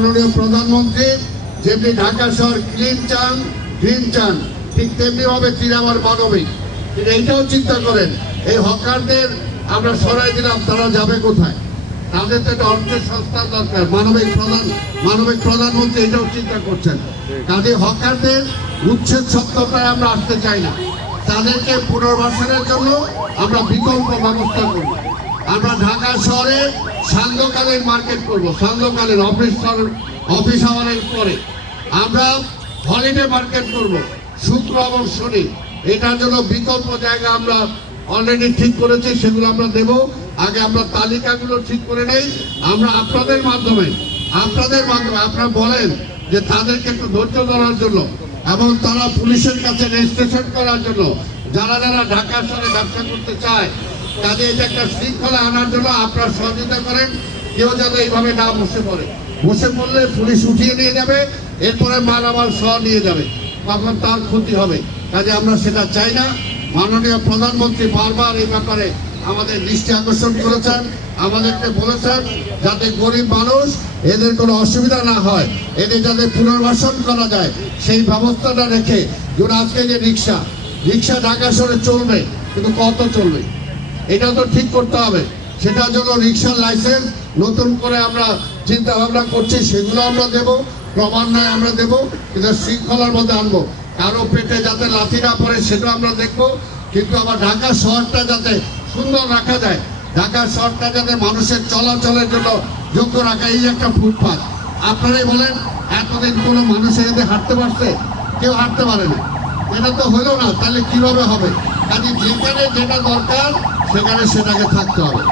মাননীয় প্রধানমন্ত্রী যেমনি ঢাকা শহর ক্লিন চান, গ্রিন চান, ঠিক তেমনি ভাবে তিনি আমার মানবিক। তিনি এইটাও চিন্তা করেন এই হকারদের আমরা সরাই দিলাম, তারা যাবে কোথায়? তাদের তো একটা অর্থের সংস্থান দরকার। মানবিক প্রধানমন্ত্রী এটাও চিন্তা করছেন। কাজে হকারদের উচ্ছেদ শব্দটায় আমরা আসতে চাই না। তাদেরকে পুনর্বাসনের জন্য আমরা বিকল্প ব্যবস্থা করব। আমরা ঢাকা শহরে সান্ধ্যকালীন মার্কেট করব, সান্ধ্যকালীন অফিস আওয়ারের পরে আমরা হলিডে মার্কেট করব, শুক্র এবং শনি। এটার জন্য বিকল্প জায়গা আমরা অলরেডি ঠিক করেছি, সেগুলো আমরা দেব। আগে আমরা তালিকাগুলো ঠিক করে নেই। আমরা আপনাদের মাধ্যমে আপনারা বলেন যে তাদেরকে একটু ধৈর্য ধরার জন্য এবং তারা পুলিশের কাছে রেজিস্ট্রেশন করার জন্য যারা যারা ঢাকা শহরে ব্যবসা করতে চায়, কাজে এটা একটা শৃঙ্খলা আনার জন্য আপনারা সহযোগিতা করেন। কেউ যাতে এইভাবে না বসে পড়লে পুলিশ উঠিয়ে নিয়ে যাবে, এরপরে মালামাল সহ নিয়ে যাবে, তখন তার ক্ষতি হবে। কাজে আমরা সেটা চাই না। মাননীয় প্রধানমন্ত্রী বারবার এই ব্যাপারে আমাদের দৃষ্টি আকর্ষণ করেছেন, আমাদেরকে বলেছেন যাতে গরিব মানুষ এদের কোনো অসুবিধা না হয়, এদের যাতে পুনর্বাসন করা যায় সেই ব্যবস্থাটা রেখে। যেমন আজকে যে রিক্সা ঢাকা শহরে চলবে, কিন্তু কত চলবে এটা তো ঠিক করতে হবে। সেটার জন্য রিক্সার লাইসেন্স নতুন করে আমরা চিন্তা ভাবনা করছি, সেগুলো আমরা দেব, ক্রমান্বয়ে আমরা দেব, কিন্তু শৃঙ্খলার মধ্যে আনবো। কারো পেটে যাতে লাথি না পড়ে সেটাও আমরা দেখবো। কিন্তু আবার ঢাকা শহরটা যাতে সুন্দর রাখা যায়, ঢাকা শহরটা যাতে মানুষের চলাচলের জন্য যোগ্য রাখা, এই একটা ফুটপাথ। আপনারাই বলেন, এতদিন কোনো মানুষ এখানে হাঁটতে পারছে? কেউ হাঁটতে পারে না। এটা তো হলো না, তাহলে কিভাবে হবে? কাজে যেখানে যেটা দরকার সেখানে সেটাকে থাকতে হবে।